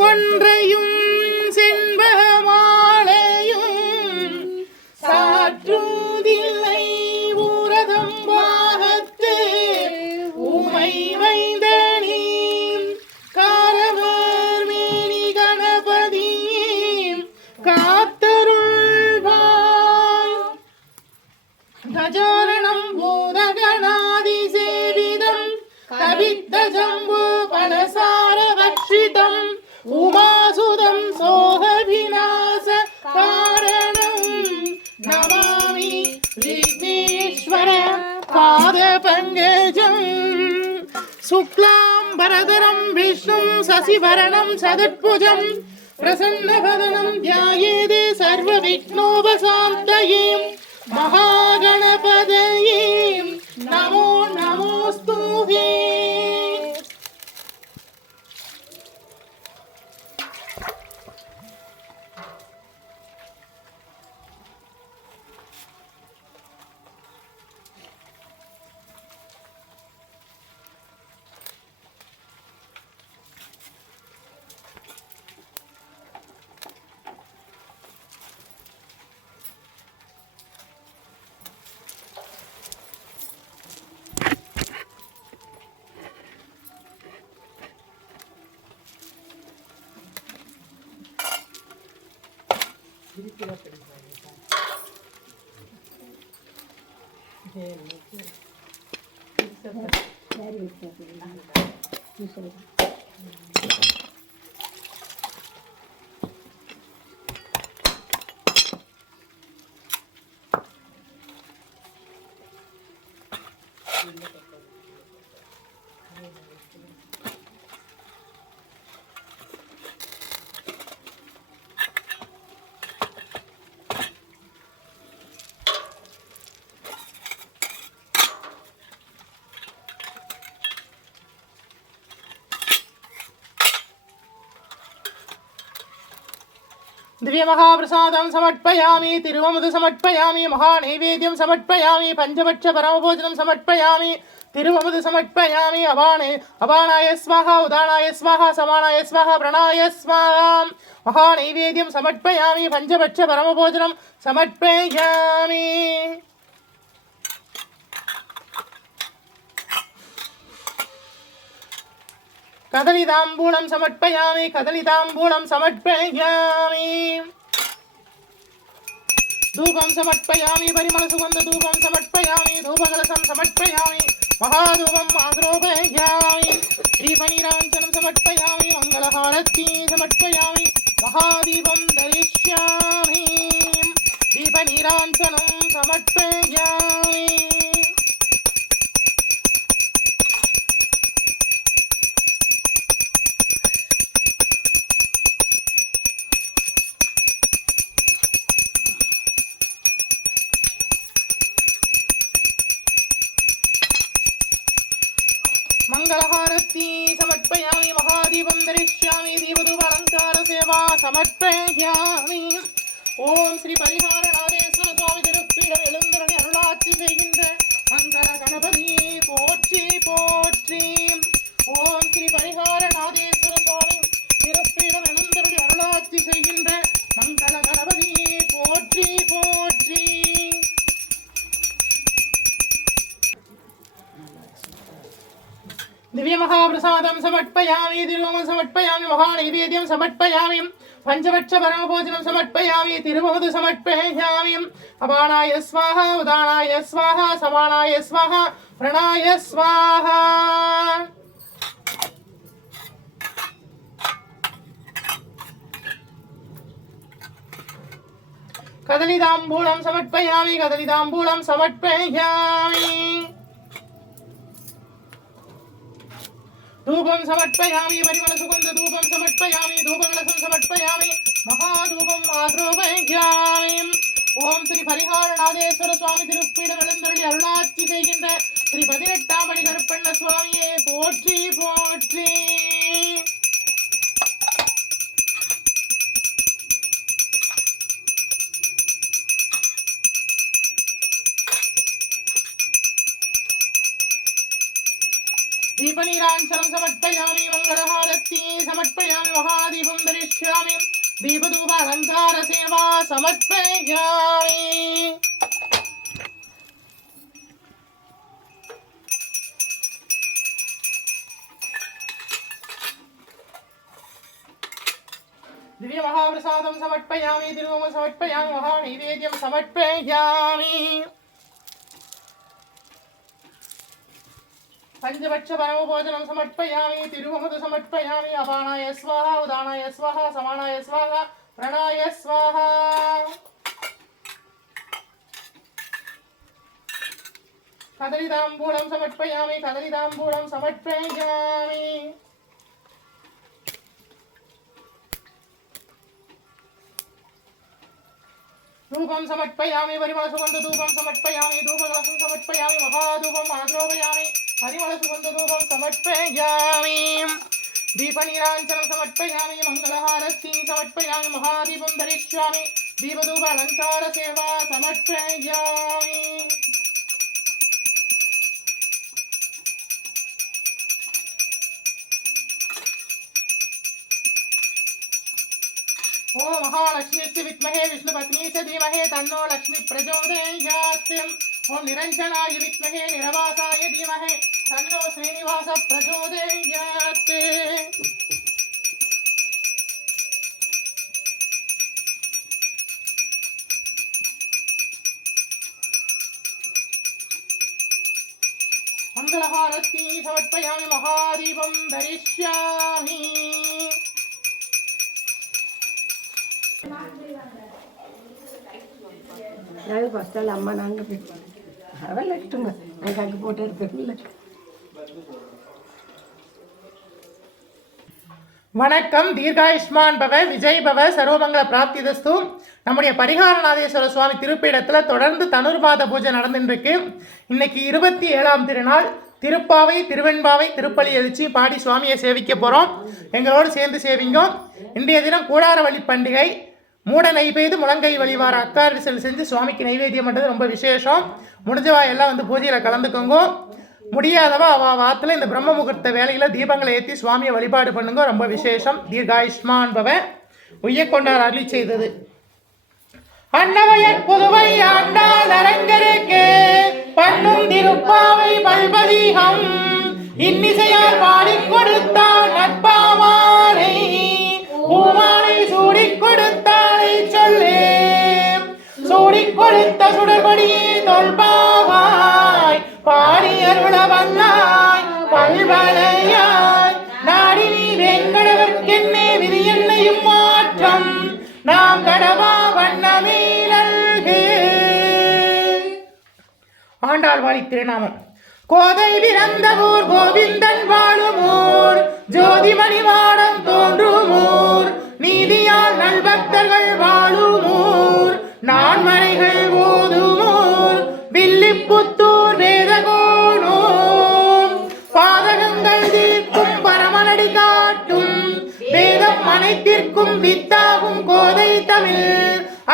கொன்றையும் செண்பகமாலையும் சாற்றுதில்லை ஊரதம் பாகத்து உமை வைந்தனி காரவர் மேனி கணபதியே காத்தருள்வாய் கஜாரணம் பூதகணாதி சேவிதம் கவித்த ஜம்பு பலசார பக்ஷிதம் உமாசுதம் சோக விநாச காரணம் நமாமி விக்னேஸ்வர பாத பங்கஜம் சுக்லாம் பரதரம் விஷ்ணும் சசிவரணம் சதுர்புஜம் பிரசன்னவதனம் த்யாயேதே சர்வ விக்னோபசாந்தயே महागणपतये नमो नमोस्तुते दिव्य महाप्रसादं समर्पयामि तिरुवमुद समर्पयामि महानैवेद्यं समर्पयामि पंचभक्ष परमभोजनं समर्पयामि तिरुवमुद समर्पयामि अबाणाय स्वाहा उदानाय स्वाहा समानाय स्वाहा प्रणाय स्वाहा महानैवेद्यं समर्पयामि पंचभक्ष परमभोजनं समर्पयामि कदलीताम्बूलं समर्पयामि कदलीताम्बूलं समर्पयामि धूपं समर्पयामि परिमलसुगन्ध धूपं समर्पयामि धूपकलशं समर्पयामि महाधूपम् आग्रोपयामि दीपनीराञ्जनं समर्पयामि मङ्गलहारती समर्पयामि महादीपं दरिष्यामि दीपनीराञ्जनं समर्पयामि मंगलहारती समर्पयामि महादीपं दरिष्यामि दीपधूप अलंकार सेवा समर्पयामि ओम श्री परिहारनाथेश्वर स्वामी तिरुपीठम எழுந்தருளி அருளாட்சி செய்கின்ற மங்கள கணபதியே போற்றி போற்றி ஓம் ஸ்ரீ பரிகாரநாதேஸ்வர சுவாமி திருப்பீடம் எழுந்தருளி அருளாட்சி செய்கின்ற மங்கள கணபதியே போற்றி போற்றி दिव्य महाप्रसादं समर्पयामि तिरुवमुद समर्पयामि महानैवेद्यं समर्पयामि पंचभक्ष परमभोजनं समर्पयामि तिरुवमुद समर्पयामि अबाणाय स्वाहा उदानाय स्वाहा समानाय स्वाहा प्रणाय स्वाहा कदलीताम्बूलं समर्पयामि कदलीताम्बूलं समर्पयामि धूपं समर्पयामि परिमलसुगन्ध धूपं समर्पयामि धूपकलशं समर्पयामि महाधूपम् आग्रोपयामि ओम श्री परिहारनाथेश्वर स्वामी तिरुपीठम எழுந்தருளி அருளாட்சி செய்கின்ற श्री 18ஆம் படி கருப்பண்ண சுவாமியே போற்றி போற்றி दीपनीराञ्जनं समर्पयामि मंगलहारति महारती समर्पयामि महादीपं दरिष्यामि दीपधूप अलंकार सेवा समर्पयामि दिव्य महाप्रसादं समर्पयामि तिरुवं समर्पयामि महानैवेद्यं समर्पयामि पंचपक्ष परमभोजनं समर्पयामि तिरुवमुद समर्पयामि अपानाय स्वाहा उदानाय स्वाहा समानाय स्वाहा प्रणाय स्वाहा कदलीताम्बूलं समर्पयामि कदलीताम्बूलं समर्पयामि धूपं समर्पयामि परिमलसुगन्धधूपं समर्पयामि धूपकलशं समर्पयामि महाधूपम् आद्रोपयामि परिमलसुगन्धधूपं समर्पयामि दीपनीराञ्जनं समर्पयामि मङ्गलहारतीं समर्पयामि महादीपं धरिष्यामि दीपधूप अलङ्कारसेवा समर्पयामि ओ महालक्ष्मीस्य विद्महे विष्णुपत्नी च धीमहि तन्नो लक्ष्मी प्रचोदयात् ओम निरंजनाय विद्महे निरवासाय धीमहि तन्नो श्रीनिवास प्रचोदयात् मंगलहारती समर्पयामि महादीपं धरिष्यामि நாங்கள் ஃபஸ்ட்டால் அம்மா நாங்கள் பரவாயில்ல எடுத்துங்க நாங்கள் அங்கே போட்டு இருப்பேன்ல. வணக்கம். தீர்காயுஷ்மான் பவ விஜய் பவ சர்வமங்கல பிராப்திதஸ்து. நம்முடைய பரிகாரநாதேஸ்வர சுவாமி திருப்பீடத்தில் தொடர்ந்து தனுர்மாத பூஜை நடந்துட்டு இருக்கு. இன்னைக்கு 27ஆம் திருநாள் திருப்பாவை திருவெண்பாவை திருப்பலி எழுச்சி பாடி சுவாமியை சேவிக்க போகிறோம். எங்களோடு சேர்ந்து சேவிங்க. இன்றைய தினம் கூடார வழி பண்டிகை. மூட நெய் பெய்து முழங்கை வழிவார அக்காரிசல் செஞ்சு சுவாமிக்கு நைவேத்தியம் பண்ணுறது ரொம்ப விசேஷம். முடிஞ்சவா எல்லாம் வந்து பூஜையில் கலந்துக்கோங்க. முடியாதவா வாரத்தில் இந்த பிரம்ம முகூர்த்த வேலையில் தீபங்களை ஏற்றி சுவாமியை வழிபாடு பண்ணுங்க, ரொம்ப விசேஷம். தீர்காயுஷ்மான் பவ. உய்யக்கொண்டார் அருளி செய்தது. அன்னவயற் புதுவை ஆண்டாள் அரங்கருக்கு பண்ணும் திருப்பாவை பல்பதிகம் இன்னிசையால் பாடிக் கொடுத்தாள் நட்பாமாலை பூமாலை சூடிக் கொடுத்தாளை சொல்லே சூடிக் கொடுத்த சுடர்படியே தொல்பாவாய் பாடி அருள வல்லாய் பல்வளையாய் நாடி நீ வெங்கடவர்க்கென்னே விதி என்னையும் மாற்றம் நாம் கடவா வண்ணமேலல்கு. ஆண்டாள் வாழி திருநாமம். கோதை பிறந்த ஊர் கோவிந்தன் வாழும் ஊர் ஜோதிமணி வாடம் தோன்றும் ஊர் நீதியால் நல்பக்தர்கள் வாழும் ஊர் நான்மறைகள் ஓதும் ஊர் வில்லிப்புத்தூர் வேதகோணூர் பாதகங்கள் தீர்க்கும் பரமனடி காட்டும் வேதம் அனைத்திற்கும் வித்தாகும் கோதை தமிழ்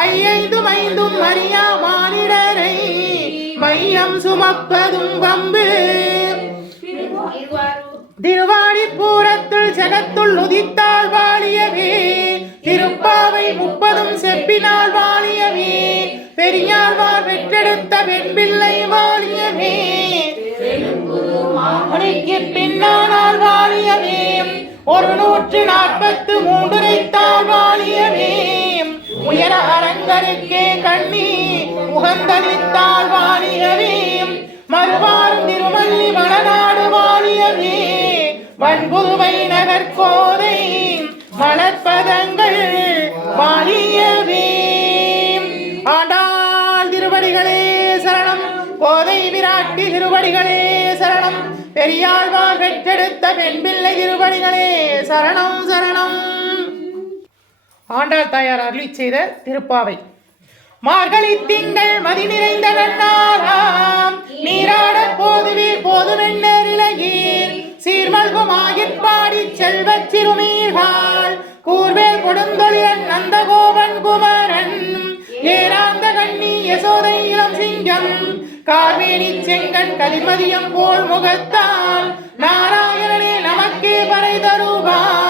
ஐந்தும் ஐந்தும் அறியா மானிடரை மையம் சுமப்பதும் வம்பு. திருவாடிப்பூரத்துள் ஜகத்துள் உதித்தாள் வாழியவே திருப்பாவை 30 செப்பினால் வாழியவே பெரியாழ்வார் பெற்றெடுத்த பெண்பிள்ளை வாழியவே மாமணிக்கு பின்னானால் வாழியவே 143 ரைத்தாள் வாழியவே உயர அரங்கருக்கே கண்ணி உகந்தளித்தாள் வாழியவே மறுவாரும் திருமல்லி மலநாடு வாழியவே வன்புதுவை நகர்கோதை மலர்பதங்கள் வாழியவே. ஆண்டாள் திருவடிகளே சரணம். கோதை விராட்டி திருவடிகளே சரணம். பெரியாழ்வார் பெற்றெடுத்த பெண்பிள்ளை திருவடிகளே சரணம் சரணம். ஆண்டாள் தாயார் அருளி செய்த திருப்பாவை. மார்கழி திங்கள் மதி நிறைந்த நன்னாராம் நீராட போதுவீர் போதுமென்னரிலகீர் சீர்மல்கும் ஆகிப்பாடி செல்வச் சிறுமீர்கள் கூர்வேல் கொடுந்தொழியன் நந்தகோபன் குமரன் ஏராந்த கண்ணி யசோதை இளம் சிங்கம் கார்வேணி செங்கன் கலிமதியம் போல் முகத்தான் நாராயணனே நமக்கே பறை தருவார்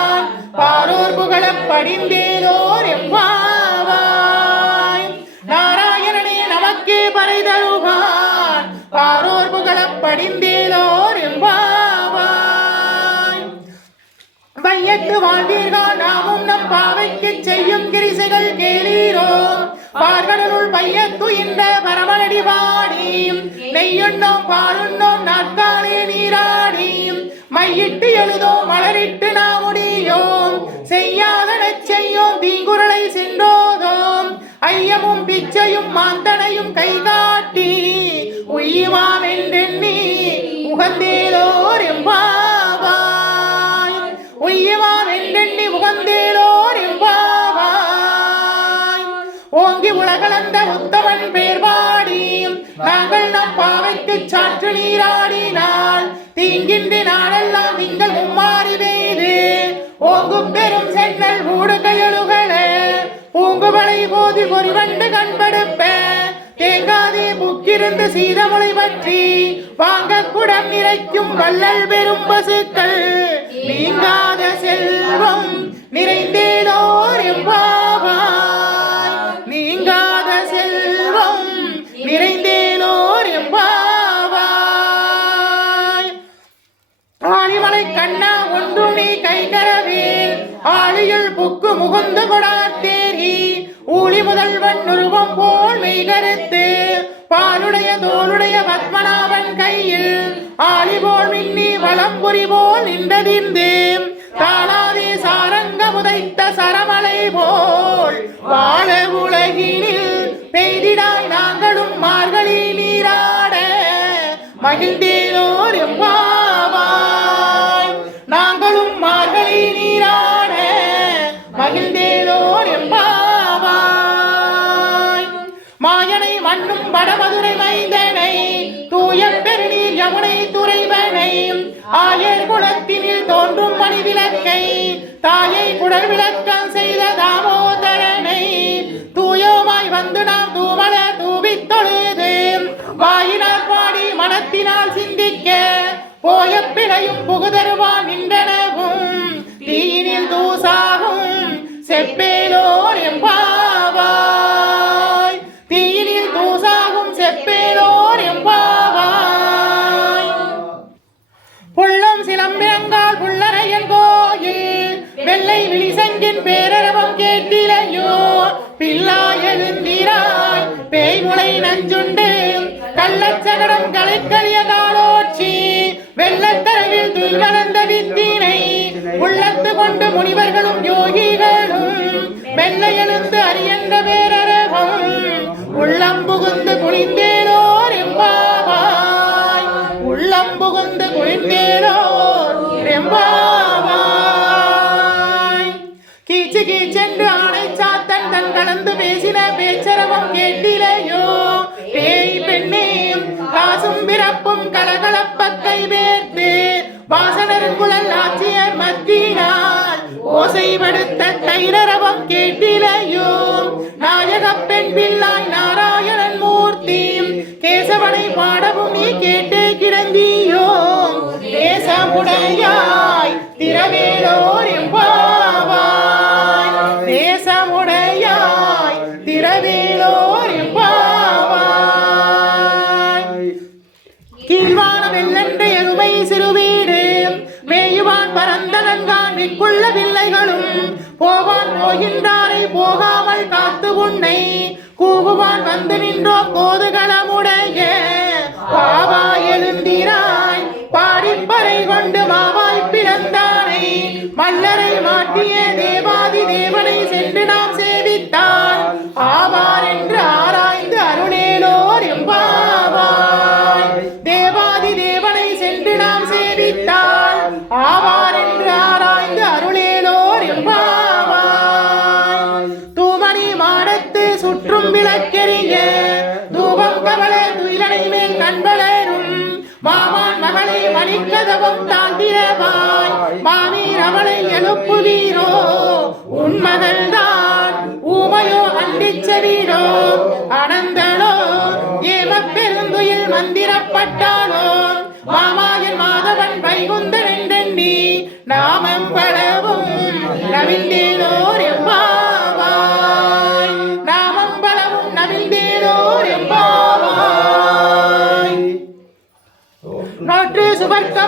படிந்தேலோர் எம்பாவாய். நாராயணனே நமக்கே பறை தருவான் பாரோர் புகழப் படிந்தேலோர் எம்பாவாய். வையத்து வாழ்வீர்கள் நாமும் நம் பாவைக்கு செய்யும் கிரிசைகள் கேளீரோ. பார்கடலுள் பையத்து இந்த பரமனடி வாடி நெய்யுண்ணோம் பாலுண்ணோம் நாட்காலே நீராடி மையிட்டு எழுதோம் மலரிட்டு நாம் முடியோம் செய்யாதன செய்யோம் தீங்குறளை சென்றோதோம் ஐயமும் பிச்சையும் மாந்தனையும் கை காட்டி உய்யுமாம் என்றெண்ணி உகந்தேலோர் எம்பாவாய். உய்யுமாம் என்றெண்ணி உகந்தேலோர் எம்பாவாய். ஓங்கி உலகளந்த உத்தமன் பேர் பாடி நாங்கள் நம் பாவைக்கு சாற்று நீராடினால் தீங்கின்றி நாளெல்லாம் நீங்கள் மும்மாறி பெய்து ஓங்கும் பெரும் சென்னல் ஊடு கையழுகள பூங்குவளை போதி பொறிவண்டு கண்படுப்ப தேங்காதே புக்கிருந்து சீதமுளை பற்றி வாங்க குடம் நிறைக்கும் வள்ளல் பெரும் பசுக்கள் நீங்காத செல்வம் நிறைந்தேலோர் எம்பாவாய். நீங்காத செல்வம் நிறைந்தேலோர் எம்பாவாய். ஆலிமலை கண்ணா ஒன்று நீ கைகரவேல் ஆளியுள் புக்கு முகுந்து கொடாத்தேரி ஊழி முதல்வன் உருவம் போல் மெய்கருத்து பாலுடைய தோளுடைய பத்மநாபன் கையில் ஆளி போல் மின்னி வளம்புரி போல் நின்றதிர்ந்து தாளாதே சாரங்க முதைத்த சரமலை போல் வாழ உலகினில் பெய்திடாய் நாங்களும் மார்கழி நீராட மகிழ்ந்தேலோர் எம்பாவாய். நாங்களும் மார்கழி நீராட மகிழ்ந்தேலோர் எம்பாவாய். மாயனை மண்ணும் வடமதுரை மைந்தனை தூய பெருநீர் யமுனை துறைவனை ஆயர் குலத்தினில் தோன்றும் மணி விளக்கை தாயை குடல் விளக்கம் செய்த தாமோதரனை தூயோமாய் வந்து நாம் தூமலர் தூவித் தொழுது வாயினார் பாடி மனத்தினால் சிந்திக்க போய பிழையும் புகுதருவான் நின்றனவும் தீயினில் தூசாகும் செப்பேலோர் எம்பாவாய். தீயினில் தூசாகும் செப்பேலோர் எம்பாவாய். புள்ளம் சிலம்பியங்கால் புள்ளரையன் கோயில் வெள்ளை விழிசங்கின் பேரரவம் கேட்டிலையோ பிள்ளா எழுந்திராய் பேய்முளை நஞ்சுண்டு கள்ளச்சகடம் கலைக்கலிய காலோட்சி வெள்ளத்தரவில் துயில்வளர்ந்த வித்தினை உள்ளத்து கொண்டு முனிவர்களும் யோகிகளும் வெள்ளை எழுந்து அறியந்த பேரரவம் உள்ளம் புகுந்து குளிந்தேலோர் எம்பாவாய். உள்ளம் புகுந்து குளிந்தேலோர் எம்பாவாய். கீச்சு கீச்சென்று ஆணை சாத்தன் தன் கலந்து பேசின பேச்சரவம் கேட்டிலையோ பேய் பெண்ணே காசும் பிறப்பும் கலகலப்பக்கை வேர்த்து வாசனர் குழல் ஆட்சியர் மத்தியினால் ஓசைப்படுத்த தைரரவம் கேட்டிலையோ நாயக பெண் பிள்ளாய் நாராயணன் மூர்த்தி கேசவனை பாடவும் நீ கேட்டே கிடந்தியோ தேசமுடையாய் திரவேலோர் எம்பாவாய். தேசமுடையாய் திரவேலோர் எம்பாவாய். கீழ்வான வெள்ளென்று எருமை சிறுவீடு மேயுவான் பரந்த நன்கான் மிக்குள்ள பிள்ளைகளும் போவான் போகின்றாரை போகாமல் காத்து உன்னை கூவுவான் வந்து நின்றோம் கோதுகளமுடைய பாவா எழுந்திராய் பாடிப்பறை கொண்டு மாவாய் பிறந்தானை மல்லரை மாட்டிய தேவாதி தேவனை சென்று நாம் சேவித்தால் ஆவார் என்று ஆராய்ந்து அருளேலோர் எம்பாவாய். தேவாதி தேவனை சென்று நாம் சேவித்தால் ஆவார் என்று ஆராய்ந்து அருளேலோர் எம்பாவாய். தூமணி மாடத்து சுற்றும் விளக்கெரிய தூபம் கமல துயிலனை மேல் கண்வளரும் மாமான் மகளை மணிக்கதவும் தாழ்த்திரவாய் மாமீர் அவளை எழுப்புவீரோ உன் மகள்தான் ஊமையோ அண்டிச்சரீரோ அனந்தளோ ஏம பெருந்துயில் மந்திரப்பட்டாளோ மாமாயன் மாதவன் வைகுந்தன் என்றெண்ணி நாமம் பலவும் நவிந்தேலோர்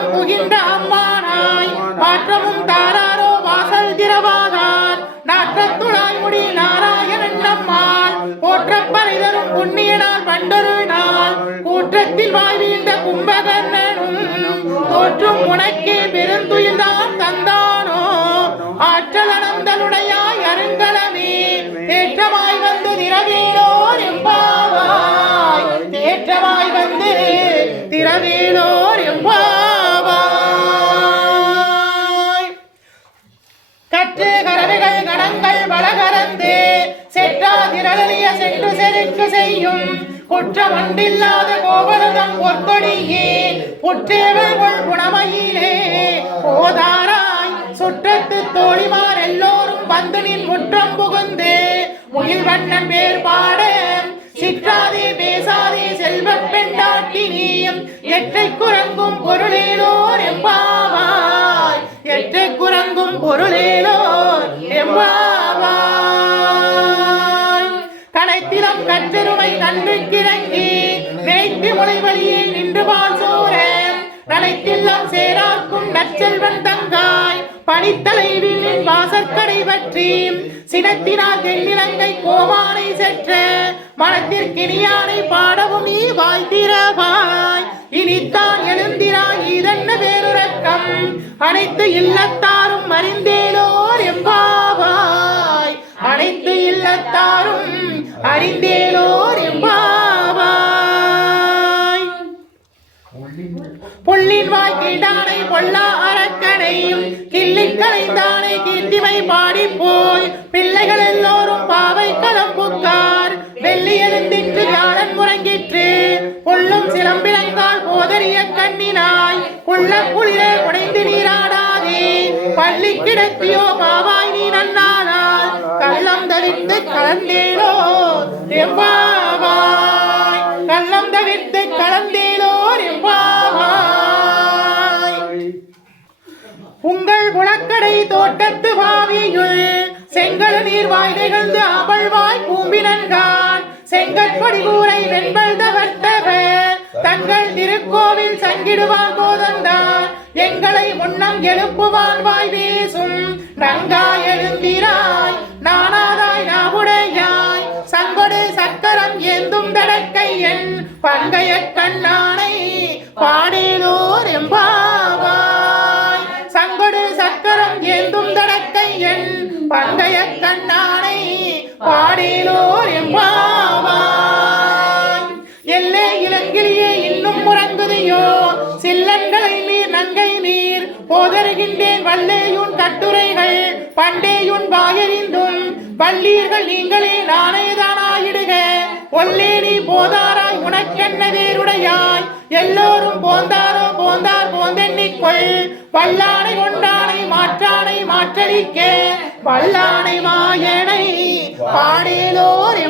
வாசம் புகின்ற அம்மானாய் மாற்றமும் தாராரோ வாசல் திரவாதார் நாற்றத்துழாய் முடி நாராயணன் நம்மால் போற்றப் பரிதரும் புண்ணியனால் பண்டொரு நாள் கூற்றத்தில் வாழ்கின்ற கும்பகர்ணனும் தோற்றும் உனக்கே பெருந்துயில்தான் தந்தானோ ஆற்றல் அனந்தலுடையாய் அருங்கலமே தேற்றமாய் வந்து திரவேலோர் எம்பாவாய் தேற்றமாய் வந்து திரவேலோர் எம்பாவாய் கற்று கரவைகள் கடங்கள் வளகரந்து செற்றா திரளிய சென்று செருக்கு செய்யும் குற்ற வண்டில்லாத கோவலதம் பொற்கொடியே புற்றேவள் குணமையிலே போதாராய் சுற்றத்து தோழிமார் எல்லோரும் வந்து நின் முற்றம் புகுந்து முகில் வண்ணன் வேறுபாட சிற்றாதே பேசாதே செல்வப் பெண்டாட்டி நீயும் எற்றை குரங்கும் பொருளேலோர் எம்பாவாய் எற்றை குரங்கும் பொருளேலோர் எம்பாவாய் கனைத்திலம் கற்றெருமை நன்று கிறங்கி நினைத்து முளைவழியே நின்று பால் சோர நனைத்தில்லம் சேராக்கும் நற்செல்வன் தங்காய் பனித்தலைவில் வாசற்கடை பற்றி சினத்தினால் தென்னிலங்கை கோமானை செற்ற மனத்திற்கினியானை பாடவும் நீ வாய்த்திரவாய் இனித்தான் எழுந்திராய் இதென்ன பேருறக்கம் அனைத்து இல்லத்தாரும் அறிந்தேலோர் எம்பாவாய் அனைத்து இல்லத்தாரும் அறிந்தேலோர் எம்பாவாய் புள்ளின் வாய் கீண்டானை பொல்லா அரக்கனையும் கிள்ளி கலைந்தானை கீர்த்திமை பாடி போய் பிள்ளைகள் எல்லோரும் பாவை களம் புக்கார் வெள்ளி எழுந்திற்று ஜாலன் முறங்கிற்று பொல்லும் சிலம்பிளைந்தால் போதறிய கண்ணினாய் குள்ள குளிரே குடைந்து நீராடாதே பள்ளி கிடத்தியோ பாவாய் நீ நன்னானால் கள்ளம் தவிர்த்து கலந்தேலோ எம்பாவாய் கள்ளம் தவிர்த்து கலந்தேலோர் எம்பாவாய் உங்கள் குளக்கடை தோட்டத்து பாவியுள் செங்கல் நீர் வாய் நிகழ்ந்து அமழ்வாய் பூம்பினன்கான் செங்கற்படி கூரை வெண்பல் தவர்த்தவர் தங்கள் திருக்கோவில் சங்கிடுவான் போதந்தான் எங்களை முன்னம் எழுப்புவான் வாய் வீசும் நங்காய் எழுந்திராய் நானாதாய் நாவுடையாய் சங்கொடு சக்கரம் ஏந்தும் தடக்கையன் பங்கைய கண்ணானை பாடேலோர் எம்பாவாய் சங்கொடு சக்கரம் ஏந்தும் தடக்கையன் பங்கைய கண்ணானை பாடேலோர் எம்பாவாய் எல்லே இளங்கிலியே இன்னும் முறங்குதையோ சில்லன்களை நீர் நங்கை நீர் போதருகின்றேன் வல்லேயுன் கட்டுரைகள் பண்டேயுன் வாயறிந்தும் வல்லீர்கள் நீங்களே நானேதானாயிடுக ஒல்லே நீ போதாராய் உனக்கென்ன வேறுடையாய் எல்லோரும் போந்தாரோ போந்தார் போந்தெண்ணிக்கொள் வல்லானை கொண்டானை மாற்றானை மாற்றளிக்க வல்லானை மாயனை பாடேலோர்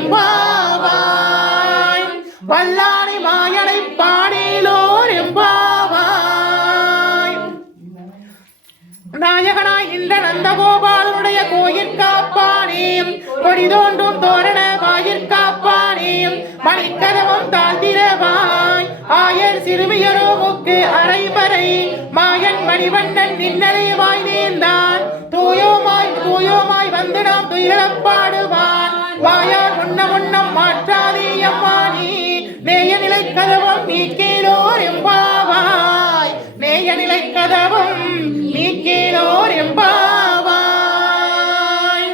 எம்பாவாய் வல்லானை மாயனை பாடேலோர் எம்பாவாய் நாயகனாய் இந்த நந்தகோபாலனுடைய கோயிற்காப்பானேம் கொடி தோன்றும் தோரண வாயிற்காப்பானேம் மணிக்கதவம் தாழ்த்திரவாய் ஆயர் சிறுமியரோவுக்கு அரைபறை மாயன் மணிவண்ணன் நின்னலை வாய் நேர்ந்தான் தூயோமாய் வந்து நாம் துயிலப்பாடுவான் வாயார் முன்னம் மாற்றாதே அம்மானி நேய நிலை கதவம் நீக்கேலோர் எம்பாவாய் நேய நிலை கதவம் நீக்கேலோர் எம்பாவாய்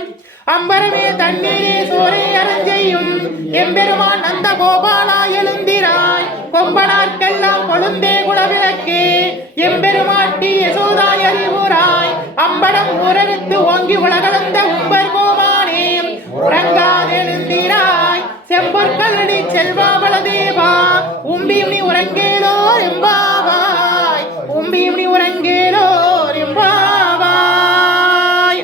அம்பரமே தண்ணீரே சோரே அரஞ்செய்யும் எம்பெருமான் நந்த கோபாலா எழுந்திராய் கொம்பனார்க்கெல்லாம் கொழுந்தே குலவிளக்கே எம்பெருமாட்டி யசோதாய் அறிவுராய் அம்படம் உரவித்து ஓங்கி உலகளந்த உம்பர் கோமானே உறங்காதெழுந்திராய் செம்பொற்கல்லடி செல்வா பலதேவா உம்பியும் நீ உறங்கேலோர் எம்பாவாய் உம்பியும் நீ உறங்கேலோர் எம்பாவாய்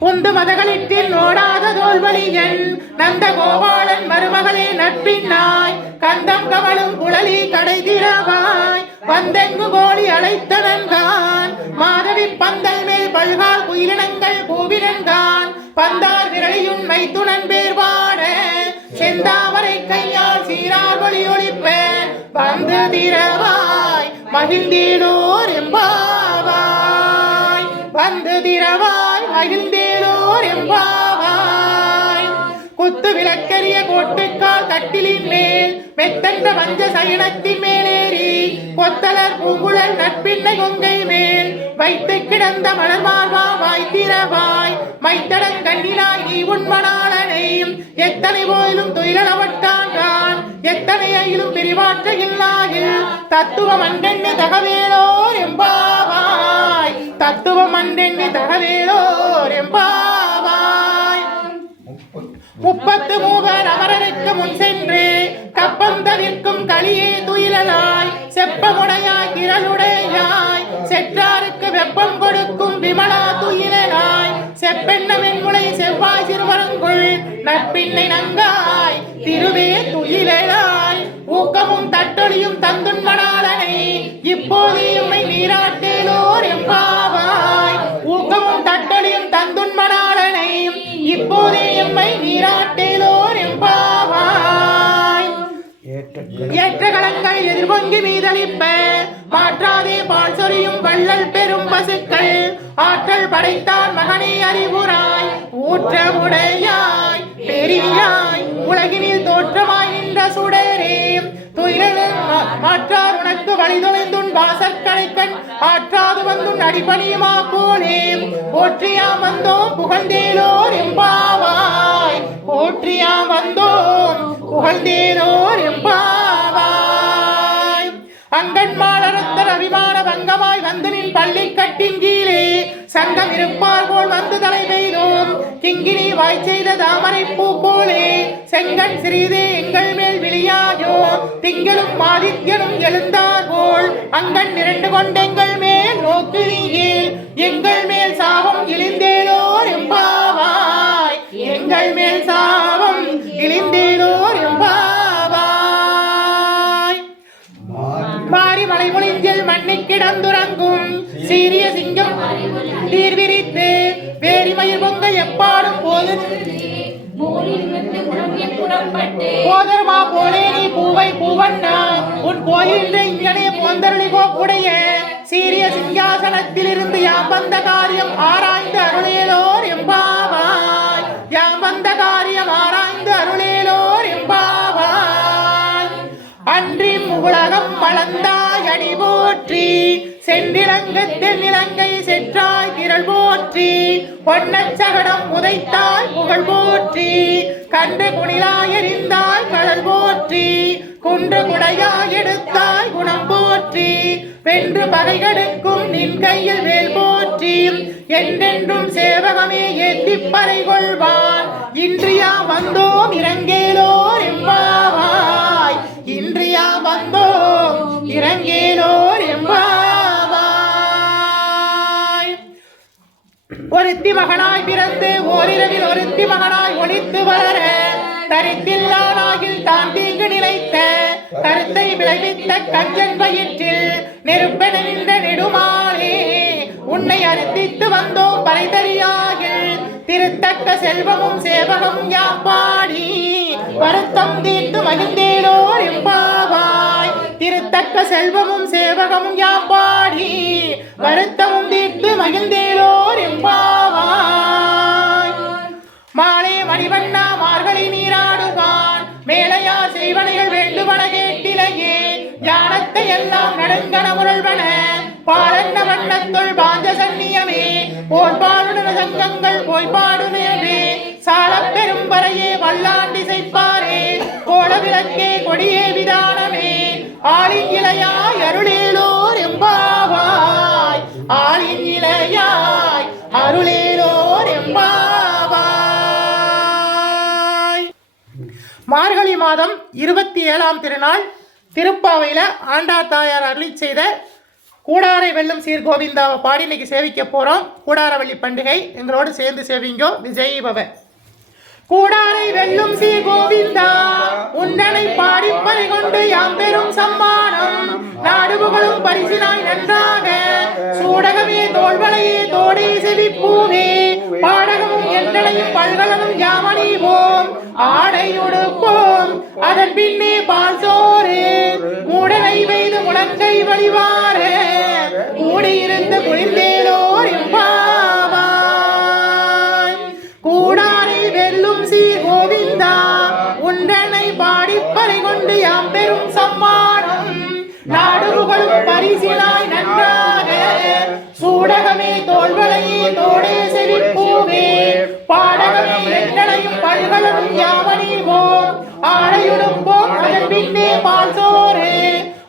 உந்து மதகளிட்டில் நோடாத தோல்வலியன் நந்த கோபாலன் மருமகளே நட்பின்னாய் கந்தம் கவலும் குழலி கடை திறவாய் வந்தெங்கு கோழி அழைத்தனன்கான் மாதவி பந்தல் மேல் பல்கால் குயிலினங்கள் பூவினன்கான் பந்தார் விரலியுன் மைத்துணன் பேர்வாட செந்தாமரை கையால் சீரார் ஒளி ஒளிப்ப வந்து திறவாய் மகிழ்ந்தேலோர் எம்பாவாய் வந்து திரவாய் மகிழ்ந்தேலோர் எம்பாவாய் குத்து விளக்கரிய கோட்டுக்கால் கட்டிலின் மேல் மெத்தன்ற வஞ்ச சயனத்தின் மேலேறி கொத்தலர் பூங்குழல் நட்பின்னை கொங்கை மேல் வைத்து கிடந்த மலர் மார்பா வாய்த்திரவாய் மைத்தடன் கண்டினாய் நீ உண்மனாளனை எத்தனை போயிலும் துயிலவட்டான் எத்தனை அயிலும் பிரிவாற்ற இல்லாயில் தத்துவம் அன்றெண்ணி தகவேலோர் எம்பாவாய் தத்துவம் அன்றெண்ணி தகவேலோர் எம்பாவாய் முப்பத்து மூவர் அமரருக்கு முன் சென்று கப்பம் தவிர்க்கும் களியே துயிலாய் செப்பமுடையாய் கிரளுடையாய் செற்றாருக்கு வெப்பம் கொடுக்கும் விமலா துயிலாய் செப்பெண்ண வெண்முளை செவ்வாய் சிறுவரங்குள் நட்பின்னை நங்காய் திருவே துயிலாய் ஊக்கமும் தட்டொழியும் தந்துண்மணாளனை இப்போது உம்மை நீராட்டேலோர் எம்பாவாய் ஊக்கமும் தட்டொழியும் தந்துண்மணாளனை இப்போதே எம்மை நீராட்டேலோர் எம்பாவாய் ஏற்ற களங்கள் எதிர்பொங்கி மீதளிப்ப மாற்றாதே பால் சொரியும் வள்ளல் பெரும் பசுக்கள் ஆற்றல் படைத்தான் மகனே அறிவுராய் ஊற்றமுடையாய் பெரியாய் உலகினில் தோற்றமாய் நின்ற சுடரே மாற்றார் உனக்கு வழிதொலைந்துன் வாசற்களைக்கண் ஆற்றாது வந்துன் அடிபணியுமா போனே போற்றியாம் வந்தோம் புகழ்ந்தேலோர் எம்பாவாய் போற்றியாம் வந்தோம் புகழ்ந்தேலோர் எம்பாவாய் அங்கன்மாளரத்தர் அபிமான பங்கமாய் வந்து நின் பள்ளி கட்டின் கீழே சங்கம் இருப்பார் போல் வந்து தலை பெய்தோம் கிங்கினி வாய் செய்த தாமரை பூ போலே செங்கன் சிறிதே எங்கள் மேல் விழியாயோ திங்களும் ஆதித்யனும் எழுந்தார் போல் அங்கன் இரண்டு கொண்டெங்கள் மேல் நோக்கு நீங்கேல் எங்கள் மேல் சாபம் இழிந்தேலோர் எம்பாவாய் எங்கள் மேல் சாபம் இழிந்தேலோர் எம்பாவாய் மாறி மலை முழிஞ்சில் மண்ணி கிடந்துறங்கும் சீரிய சிங்கம் தீர்விரித்து வேரிமயிர் பொங்க எப்பாடும் போது போதர்மா போலே நீ பூவை பூவண்ணா உன் கோயில் இங்கனே போந்தருளி கோப்புடைய சீரிய சிங்காசனத்தில் இருந்து யாம் வந்த காரியம் ஆராய்ந்து அருளேலோர் எம்பாவாய் யாம் வந்த காரியம் ஆராய்ந்து அருளேலோர் எம்பாவாய் அன்றி உலகம் வளர்ந்தாய் அடி போற்றி சென்றிலங்கு தென்னிலங்கை செற்றாய் திரள் போற்றி பொன்னச்சகடம் உதைத்தாய் புகழ் போற்றி கண்டு குணிலாய் எறிந்தாய் கடல் போற்றி குன்று குடையாய் எடுத்தாய் குணம் போற்றி வென்று பகைகடுக்கும் நின் கையில் வேல் போற்றி என்றென்றும் சேவகமே ஏத்திப் பறை கொள்வான் இன்றியா வந்தோம் இறங்கேலோர் எம்பாவாய் இன்றியா வந்தோம் இறங்கேலோர் எம்பாவாய் ஒருத்தி மகனாய் பிறந்து ஓரிரவில் ஒருத்தி மகனாய் ஒளித்து வளர தரித்தில்லானாகில் தான் தீங்கு நிலைத்த கருத்தை விளைவித்த கஞ்சன் வயிற்றில் நெருப்பென நின்ற நெடுமாலே உன்னை அறுத்தித்து வந்தோம் பறைதறியாகில் திருத்தக்க செல்வமும் சேவகமும் யாம் பாடி வருத்தம் தீர்த்து மகிழ்ந்தேலோர் எம்பாவாய் திருத்தக்க செல்வமும் சேவகமும் யாம் பாடி வருத்தமும் தீர்த்து மகிழ்ந்தேலோர் எம்பாவாய் மாலே மணிவண்ணா மார்கழி நீராடுவான் மேலையார் செய்வனைகள் வேண்டுவன கேட்டிலையே ஞானத்தை எல்லாம் நடுங்கன முரள்வன பாலன்ன வண்ணத்துள் பாஞ்ச சன்னியமே போர்பாடுன சங்கங்கள் போய்பாடுனேவே சாலப் பெரும் வரையே வல்லாண்டிசைப்பாரே கோல விளக்கே கொடியே விதானமே ஆளின் இளையாய் அருளேலோர் எம்பாவாய் ஆளின் இளையாய் அருளேலோர் எம்பாவாய். மார்கழி மாதம் 27ஆம் திருநாள் திருப்பாவையில் ஆண்டார் தாயார் அருளி செய்த கூடாரை வெல்லும் சீர் கோவிந்தாவை பாடி இன்னைக்கு சேவிக்க போகிறோம். கூடாரவள்ளி பண்டிகை எங்களோடு சேர்ந்து சேவிங்கோ. விஜய் பவ. கூடாரை வெல்லும் சீர் கோவிந்தா உன்னனை பாடிப்பறை கொண்டு யாம் பெரும் சம்மானம் நாடுபுகளும் பரிசினாய் நன்றாக சூடகமே தோள்வளையே தோடே செவிப்பூவே பாடகமும் எந்தனையும் பல்கலனும் யாமணிவோம் ஆடை உடுப்போம் அதன் பின்னே பால் சோறு மூடனை வைத்து முழங்க மங்கை வழிவார கூடியிருந்த குளிர்ந்தேலோர் எம்பாவாய் கூடாரை வெல்லும் சீ கோவிந்தா உண்டனை பாடிப்பறை கொண்டு யாம் பெரும் சம்மானம் நாடுகளும் பரிசிலாய் நன்றாக சூடகமே தோள்வளையே தோடே செவிப்பூவே பாடகமே எங்களையும் பல்களும் யாவனீவோம் ஆடையுடும் போம் அதன் பின்னே பால் சோறு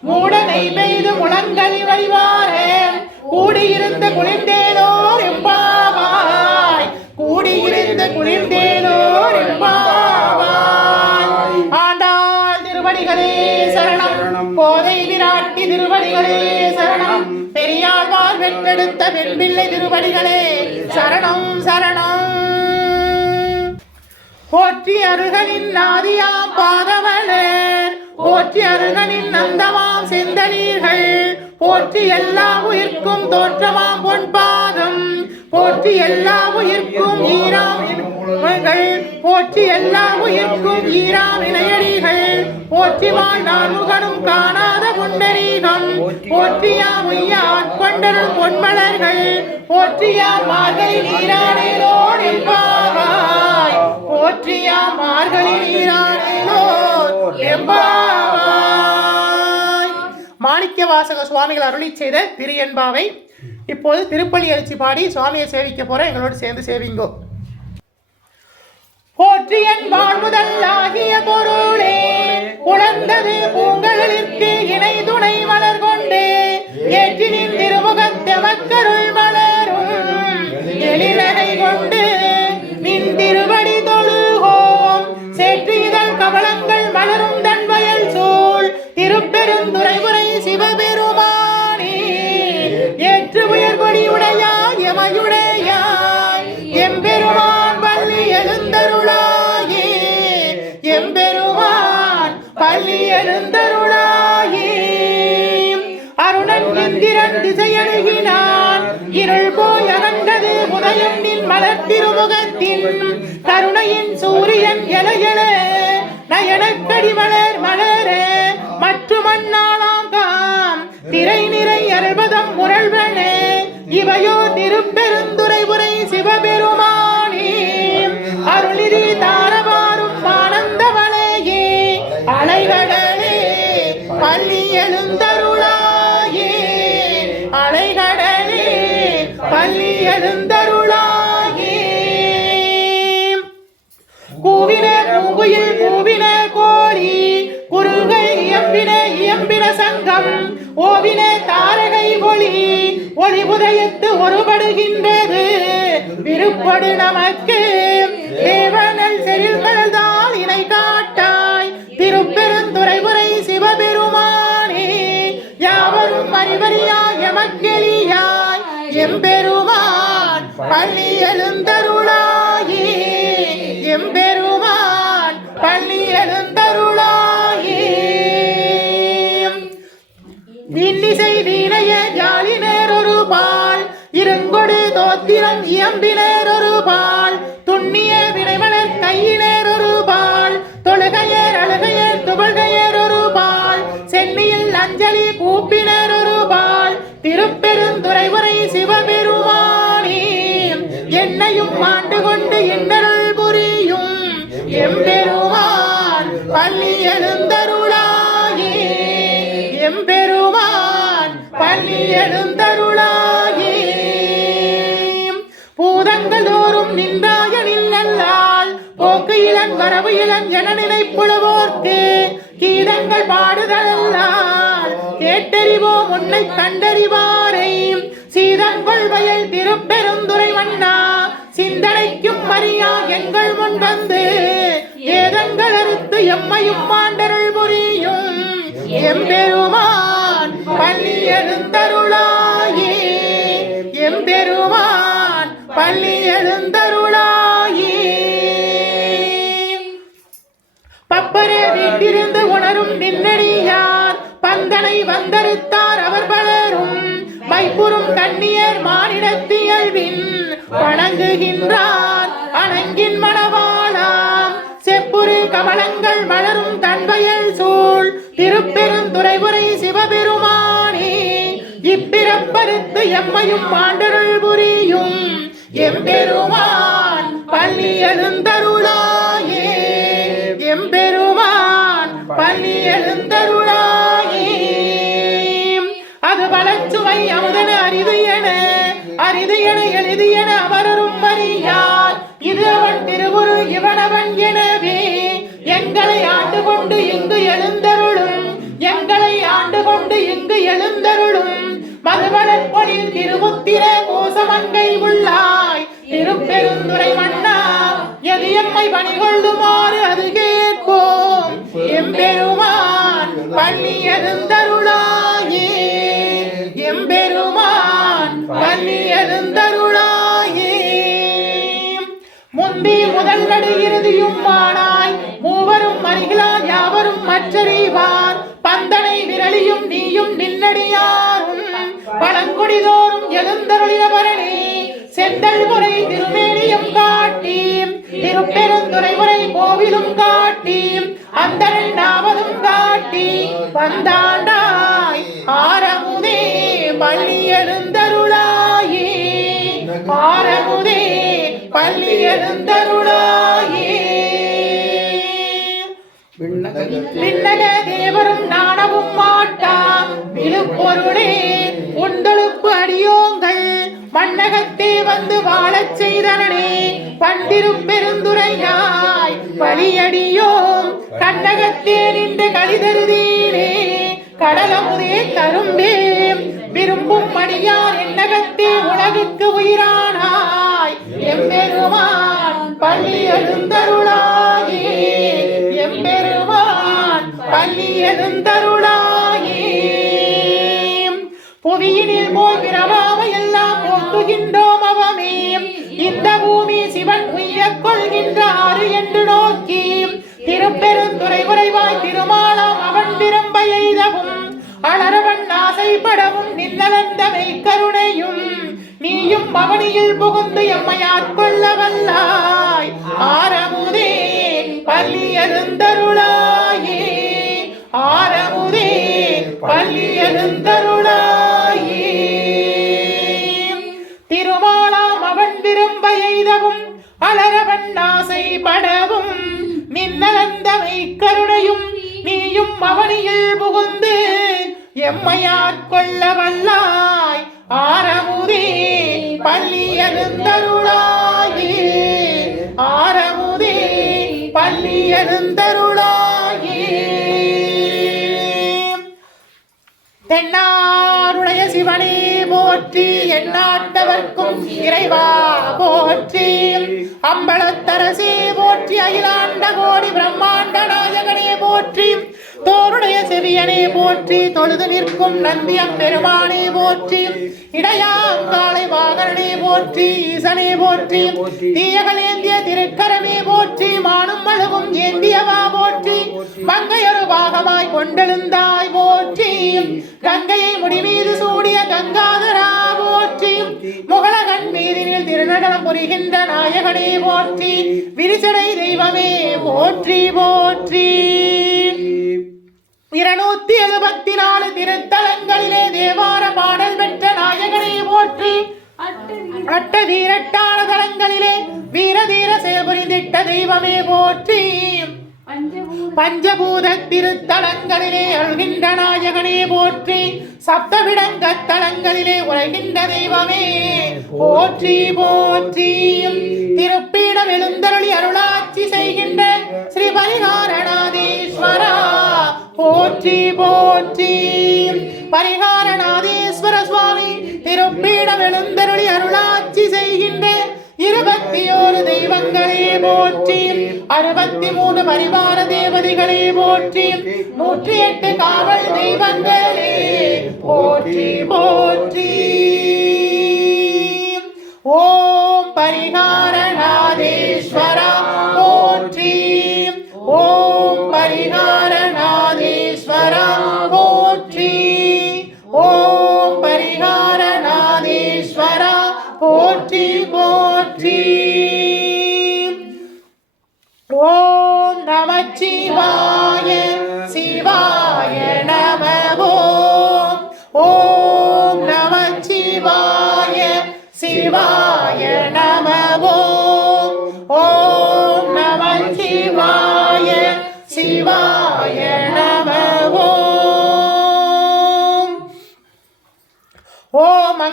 மூடனை பெய்து முழங்கல் வழிவாரே கூடியிருந்த குளிர்ந்தேலோர் எம்பாவாய் கூடியிருந்த குளிர்ந்தேலோர் எம்பாவாய் ஆண்டாள் திருவடிகளே சரணம் கோதை விராட்டி திருவடிகளே சரணம் பெரியாழ்வார் வெற்றெடுத்த வெண்பிள்ளை திருவடிகளே சரணம் சரணம் போற்றி அருகனின் நாதியாம் பாதமலர் போற்றி அருகனின் நந்தமாம் செந்தனீர்கள் போற்றி எல்லா உயிர்க்கும் தோற்றமாம் பொன்பாதம் போற்றி எல்லா உயிர்க்கும் ஈராம் இணைகள் போற்றி எல்லா உயிர்க்கும் ஈராம் இணையடிகள் போற்றிவான் நான்முகனும் காணாத புண்டரீகம் போற்றியாம் உய்யான் கொண்டரும் பொன்மலர்கள் போற்றியாம் மார்கழி நீரானேலோர் எம்பாவாய் போற்றியாம் மார்கழி நீரானேலோர் எம்பாவாய். மாணிக்க வாசக சுவாமிகள் அருளி செய்த திரு என்பாவை இப்போது திருப்பள்ளி எழுச்சி பாடி சுவாமியை சேவிக்க போற எங்களோடு சேர்ந்து சேவிங்கோ. போற்றியன் வாழ்முதல் ஆகிய பொருளே குழந்தது பூங்களிற்கு இணை துணை மலர் கொண்டு ஏற்றினின் திருமுகத்தெமக்கருள் மலரும் எழிலனை கொண்டு நின் திருவடி தொழுகோம் சேற்றிதழ் கமலங்கள் மலரும் தன்வயல் சூழ் திருப்பெருந்துறைமுறை சிவபெருமானே ஏற்று உயர் கொடியுடையாய் எமையுடையாய் எம்பெருமான் பள்ளி எழுந்தருளாயே எம்பெருமான் பள்ளி எழுந்தருளாயே அருணன் இந்திரன் திசையழுகினான் இருள் போய் அகன்றது உதயம் நின் மலர் திருமுகத்தின் கருணையின் சூரியன் எலையெழ நயனக்கடி மலர் மலர மற்றும் மண்ணாளாம் திரை நிறை அறுபதம் முரள்வனே இவையோ திருப்பெருந்துறை உரை சிவபெருமானே அருளிதி தாரவாரும் ஆனந்தவளையே அலைகடலே பள்ளி எழுந்தருளாயே அலைகடலே பள்ளி எழுந்தருளாயே கூவினர் பூங்குயில் கூவின கோழி குருகை இயம்பின சங்கம் ஓவின தாரகை ஒளி ஒளி உதயத்து ஒருபடுகின்றது விருப்படு நமக்கு தேவனல் செறில்கள் தான் இணை காட்டாய் திருப்பெருந்துறைமுறை சிவபெருமானே யாவரும் அறிவறியாய் எமக்கெளியாய் எம்பெருமான் பள்ளி எழுந்தருளாயே எம்பெருமான் பள்ளி எழுந்தருளாயே இன்னிசை வீணைய யாழினர் ஒரு பால் இருங்கொடு தோத்திரம் இயம்பினர் ஒரு பால் துண்ணிய வினைமலர் கையினர் ஒரு பால் தொழுகையர் அழுகையர் துபழ்கையர் ஒரு பால் சென்னியில் அஞ்சலி கூப்பினர் ஒரு பால் திருப்பெருந்துறைமுறை சிவபெருமானே என்னையும் ஆண்டு கொண்டு இன்னருள் புரியும் எம்பெருமான் பள்ளி எழுந்தருளாயே எம்பெருமான் பள்ளி எழுந்தருளாயே பூதங்கள் தோறும் நின்றாயனில் அல்லால் போக்கு இளன் வரவு இளன் என நினைப்புழுவோர்க்கு கீதங்கள் பாடுதலால் கேட்டறிவோம் உன்னை கண்டறிவாரை சீதங்கள் வயல் திருப்பெருந்துறை மன்னா சிந்தனைக்கும் மரியா எங்கள் முன் வந்து ஏதங்கள் அறுத்து எம்மையும் மாண்டருள் புரியும் எம்பெருமான் பள்ளி எழுந்தருளாயே எம்பெருமான் பள்ளி எழுந்தருளாயே பப்பர வீட்டிலிருந்து உணரும் நின்னடியார் பந்தனை வந்தறுத்தார் அவர் பலரும் மைப்புறும் கண்ணியர் மானிடத்தியல்வின் வணங்குகின்றார் அணங்கின் மணவாளாம் செப்புரு கமலங்கள் மலரும் தன்வயல் சூழ் திருப்பெருந்துறைமுறை சிவபெருமான் எம்மையும் ஆண்டருள் புரியும் எம்பெருமான் பள்ளி எழுந்தருளாயே எம்பெருமான் பள்ளி எழுந்தருளாயே அது பலச்சுவை அமுதன அரிது என எளிது என அவரும் அறியார் இது அவன் திருவுரு இவனவன் எனவே எங்களை ஆண்டு கொண்டு இங்கு எழுந்தருளும் எங்களை ஆண்டு கொண்டு இங்கு எழுந்தருளும் மதுவளர் பொழில் திருமுத்திர கோசமங்கை உள்ளாய் திருப்பெருந்துறை மன்னா எதியம்மை பணிகொள்ளுமாறு அது கேட்போம் எம்பெருமான் பள்ளி எழுந்தருளாயே எம்பெருமான் பள்ளி எழுந்தருளாயே முந்தி முதல் நடு இறுதியும் மானாய் மூவரும் மறிகளால் யாவரும் மற்றறிவார் பந்தனை விரலியும் நீயும் நின்னடியாரும் பழங்குடிதோறும் எழுந்தருளியவரணே செந்தல் முறை திருமேனியும் காட்டி திருப்பெருந்துறை முறை கோவிலும் காட்டி அந்தரன் நாவதும் காட்டி வந்தாண்டாய் ஆரமுதே பள்ளி எழுந்தருளாயே ஆரமுதே பள்ளி எழுந்தருளாயே விண்ணக தேவரும் நாணவும் மாட்டா விழுப்பொருளே உண்டெழுப்பு அடியோங்கள் மண்ணகத்தே வந்து வாழச் செய்தனே பண்டிரும் பெருந்துரையாய் பலியடியோம் கண்ணகத்தே நின்று கலிதருதீனே கடலமுதே கரும்பே விரும்பும் மணியார் எண்ணகத்தே உலகுக்கு உயிரானாய் எம்பெருமான் பள்ளி எழுந்தருளாயே எம்பெருமான் பள்ளி எழுந்தருளாயே புவியினில் போல் பிறவாம எல்லாம் போக்குகின்றோம் அவமே இந்த பூமி சிவன் உய்யக் கொள்கின்றாரு என்று நோக்கி திருப்பெருந்துறை உறைவாய் திருமாலாம் அவன் விரும்ப எய்தவும் அலரவன் ஆசைப்படவும் நின்னலந்தமை கருணையும் நீயும் பவனியில் புகுந்து எம்மையாட்கொள்ள வல்லாய் ஆரமுதே பள்ளி எழுந்தருளாயே ஆரமுதே பள்ளி எழுந்தருளாயே திருமாலாம் அவன் விரும்ப எய்தவும் அலரவன் ஆசைப்படவும் நின்னலந்தமை கருணையும் நீயும் அவனியில் புகுந்து எம்மையாட்கொள்ள வல்லாய் ஆரமுதே பள்ளி எழுந்தருளாயே ஆரமுதே பள்ளி எழுந்தருளாயே தென்னாருடைய சிவனே போற்றி எந்நாட்டவர்க்கும் இறைவா போற்றி அம்பலத்தரசே போற்றி அகிலாண்ட கோடி பிரம்மாண்ட நாயகனே போற்றி தோருடைய செவியனே போற்றி தொழுது நிற்கும் நந்தியம் பெருமானே போற்றி இடையாங்காலை வாகனே போற்றி ஈசனே போற்றி தீயகள் ஏந்திய திருக்கரமே போற்றி மானும் அழுகும் ஏந்தியவா போற்றி மங்கையொரு பாகமாய் கொண்டெழுந்தாய் போற்றி கங்கையை முடிமீது சூடிய கங்காதரா போற்றி முகலகன் மீதினில் திருநடனம் புரிகின்ற நாயகனே போற்றி விரிசடை தெய்வமே போற்றி போற்றி 274 திருத்தலங்களிலே தேவார பாடல் பெற்ற நாயகனை போற்றி அட்ட வீரட்டான தலங்களிலே வீரதீர செயல்புரிந்திட்ட தெய்வமே போற்றி பஞ்சபூத திருத்தலங்களிலே அழுகின்ற நாயகனே போற்றி சப்தவிடங்க தலங்களிலே உரைகின்ற தெய்வமே போற்றி போற்றி திருப்பீடம் எழுந்தருளி அருளாட்சி செய்கின்ற ஸ்ரீ பரிகாரநாதேஸ்வரா போற்றி போற்றி பரிகாரநாதேஸ்வர சுவாமி திருப்பீடம் எழுந்தருளி அருளாட்சி செய்கின்ற 21 தெய்வங்களே போற்றி 63 பரிவார தேவதைகளே போற்றி 108 காவல் தெய்வங்களே போற்றி போற்றி ஓம் பரிகாரநாதேஸ்வரா போற்றி ஓம் பரிகாரநாதேஸ்வரா போற்றி ஓம் பரிகாரநாதேஸ்வரா போற்றி போற்றி ஓம் நமச்சிவாய சிவாய நம ஓம் நமச்சிவாய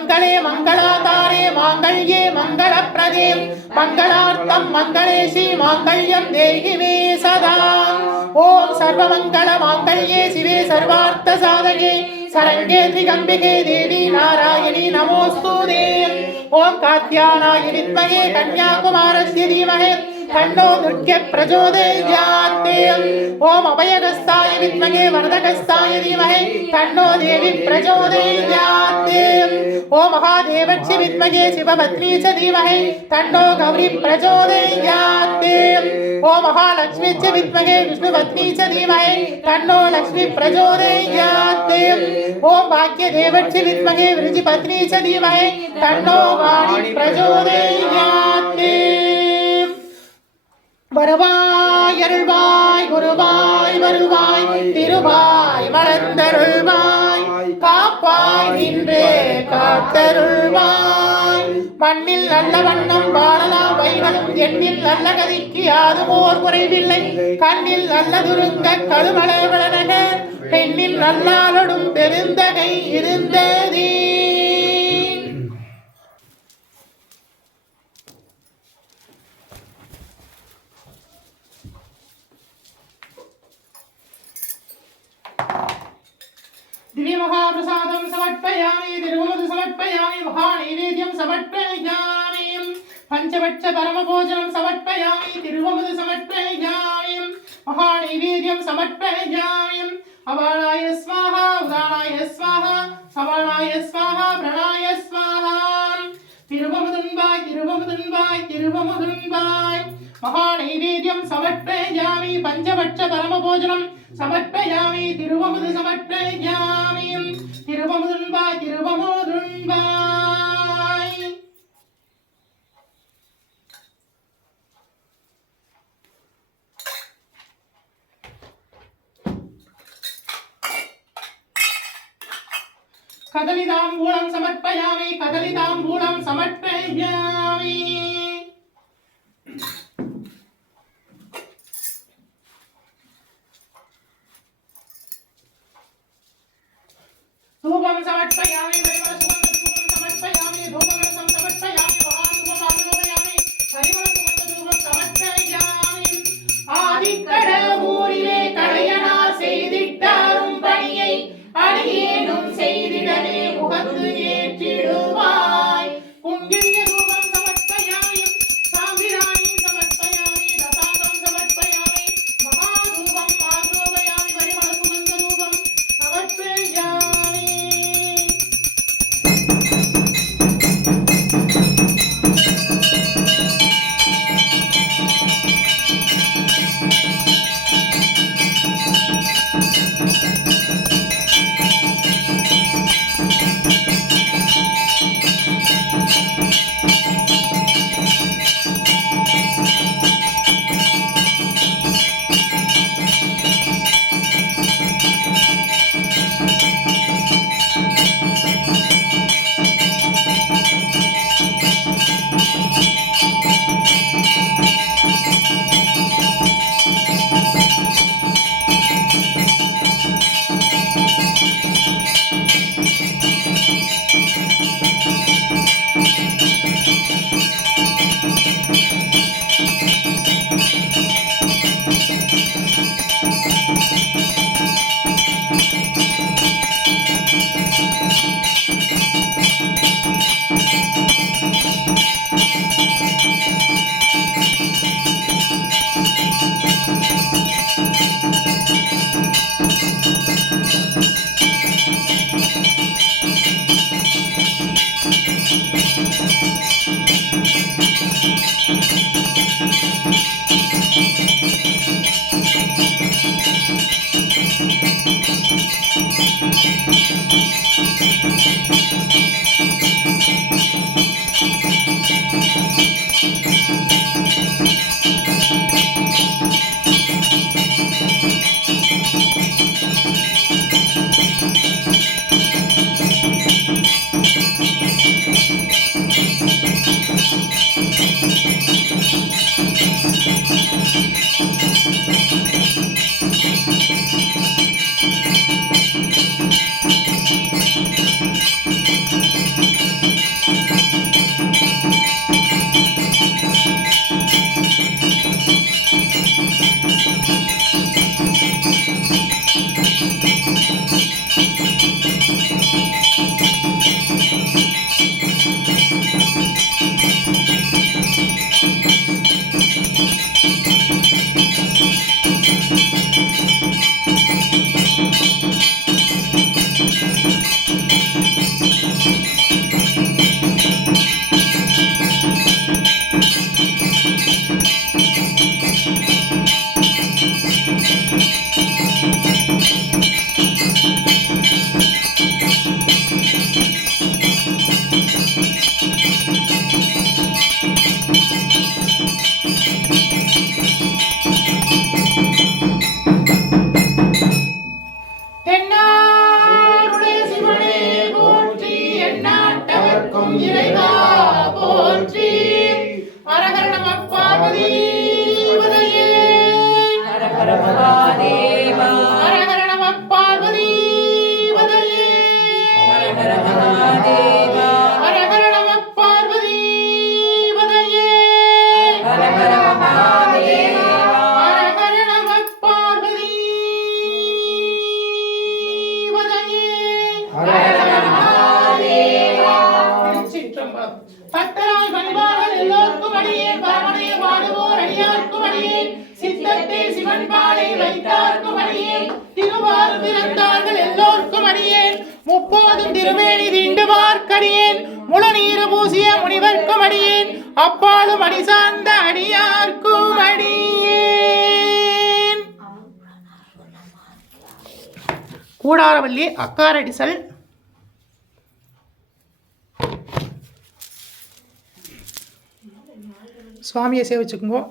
सर्वमङ्गले मङ्गलातारे माङ्गल्ये मङ्गलप्रदे मङ्गलार्थं मङ्गलेशि माङ्गल्यं देहि मे सदा ॐ सर्वमङ्गलमाङ्गल्ये शिवे सर्वार्थसाधके सरंगे त्रिगंबिके देवी नारायणी नमोस्तुते ओम कात्यायनाय विद्महे कन्याकुमारस्य धीमहि तन्नो दुर्गे प्रचोदयात् ओम अभयहस्ताय विद्महे वरदहस्ताय धीमहि तन्नो देवी प्रचोदयात् ओम महादेवस्य विद्महे शिवपत्नी च धीमहि तन्नो गौरी प्रचोदयात् ओम महालक्ष्मी च विद्महे विष्णुपत्नी च धीमहि तन्नो लक्ष्मी प्रचोदयात् ओम भाग्यदेवस्य विद्महे वृजिपत्नी च धीमहि तन्नो वाणी प्रचोदयात् வருவாய் அருள்வாய் குருவாய் வருவாய் திருவாய் மலர்ந்தருள்வாய் காப்பாய் நின்றே காத்தருள்வாய் மண்ணில் நல்ல வண்ணம் வாழலாம் வைகளும் எண்ணில் நல்ல கதிக்கு யாதுமோர் குறைவில்லை கண்ணில் நல்ல துருங்க கழுமலவளனக பெண்ணில் நல்லாளடும் பெருந்தகை இருந்ததே दिव्य महाप्रसादं समर्पयामि तिरुवमुद समर्पयामि महानैवेद्यं समर्पयामि पंचवट्स परमभोजनं समर्पयामि तिरुवमुद समर्पयामि महानैवेद्यं समर्पयामि अवाणाय स्वाहा उदानाय स्वाहा सवाणाय स्वाहा प्रणाय स्वाहा तिरुवमुदुन्बाय तिरुवमुदुन्बाय तिरुवमुदुन्बाय महानैवेद्यं समर्पयामि पंचवट्स परमभोजनं समर्पयामि तिरुवमुद समर्पयामि तिरुवमुदुन्बाय तिरुवमुदुन्बाय कदलीताम्बूलं समर्पयामि कदलीताम्बूलं समर्पयामि धूपं समर्पयामि परिमलसुगन्धधूपं समर्पयामि धूपरसं समर्पयामि महाधूपं आरोपयामि परिमलसुगन्धधूपं समर्पयामि आदिकडवूरिले कடையனார் செய்திட்டாரும் பணியை அடியேனும் செய்திடவே முகந்து ஏற்றிடுவாய் குங்கிலிய தூபம் சமர்ப்பயாமி சாம்பிராணி சமர்ப்பயாமி தசாங்கம் சமர்ப்பயாமி மகாதூபம் ஆரோபயாமி परिमलसुगन्धधूपं समर्पयामि அப்பாலும் அடி சார்ந்த அடியார்க்கும் அடியேன். கூடாரவள்ளி அக்காரடிசல். சுவாமியை சேவிச்சுக்குங்கோ.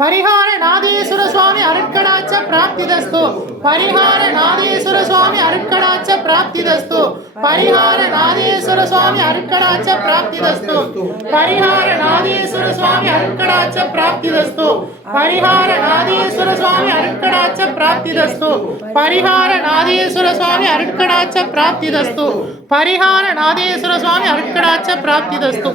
பரிகார நாதேஸ்வர சுவாமி அருட்கடாச்ச பிராப்திதஸ்து. பரிகார நாதேஸ்வர சுவாமி அருட்கடாச்ச பிராப்திதஸ்து. பரிகார நாதேஸ்வர சுவாமி அருட்கடாச்ச பிராப்திதஸ்து. பரிகார நாதேஸ்வர சுவாமி அருட்கடாச்ச பிராப்திதஸ்து. பரிகார நாதேஸ்வர சுவாமி அருட்கடாச்ச பிராப்திதஸ்து. பரிகார நாதேஸ்வர சுவாமி அருட்கடாச்ச பிராப்திதஸ்து. பரிகார நாதேஸ்வர சுவாமி அருட்கடாச்ச பிராப்திதஸ்து.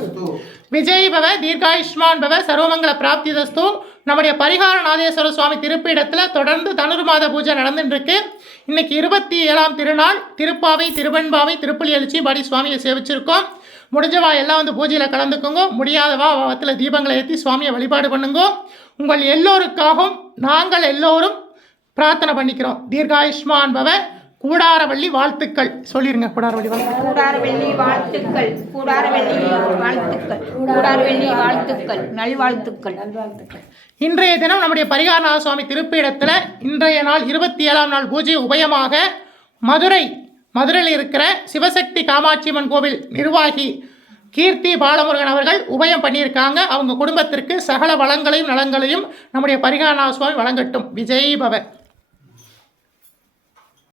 விஜய் பவ, தீர்காயுஷ்மான் பவ, சர்வமங்கல பிராப்திதஸ்து. நம்முடைய பரிகார நாதேஸ்வர சுவாமி திருப்பீடத்தில் தொடர்ந்து தனுர்மாத பூஜை நடந்துட்டு இருக்கு. இன்னைக்கு 27ஆம் திருநாள். திருப்பாவை, திருவெண்பாவை, திருப்பலி எழுச்சி பாடி சுவாமியை சேவிச்சிருக்கோம். முடிஞ்சவா எல்லாம் வந்து பூஜையில் கலந்துக்குங்க. முடியாதவா வாவத்தில் தீபங்களை ஏற்றி சுவாமியை வழிபாடு பண்ணுங்க. உங்கள் எல்லோருக்காகவும் நாங்கள் எல்லோரும் பிரார்த்தனை பண்ணிக்கிறோம். தீர்காயுஷ்மான் பவ. கூடாரவள்ளி வாழ்த்துக்கள் சொல்லிருங்க. கூடாரவள்ளி வாழ்த்துக்கள். கூடாரவள்ளி வாழ்த்துக்கள். கூடாரவள்ளி வாழ்த்துக்கள். கூடாரவள்ளி வாழ்த்துக்கள். நல்வாழ்த்துக்கள். நல்வாழ்த்துக்கள். இன்றைய தினம் நம்முடைய பரிகாரநாத சுவாமி திருப்பீடத்தில் இன்றைய நாள் 27ஆம் நாள் பூஜை உபயமாக மதுரையில் இருக்கிற சிவசக்தி காமாட்சியம்மன் கோவில் நிர்வாகி கீர்த்தி பாலமுருகன் அவர்கள் உபயம் பண்ணியிருக்காங்க. அவங்க குடும்பத்திற்கு சகல வளங்களையும் நலங்களையும் நம்முடைய பரிகாரநாத சுவாமி வழங்கட்டும். விஜய் பவ.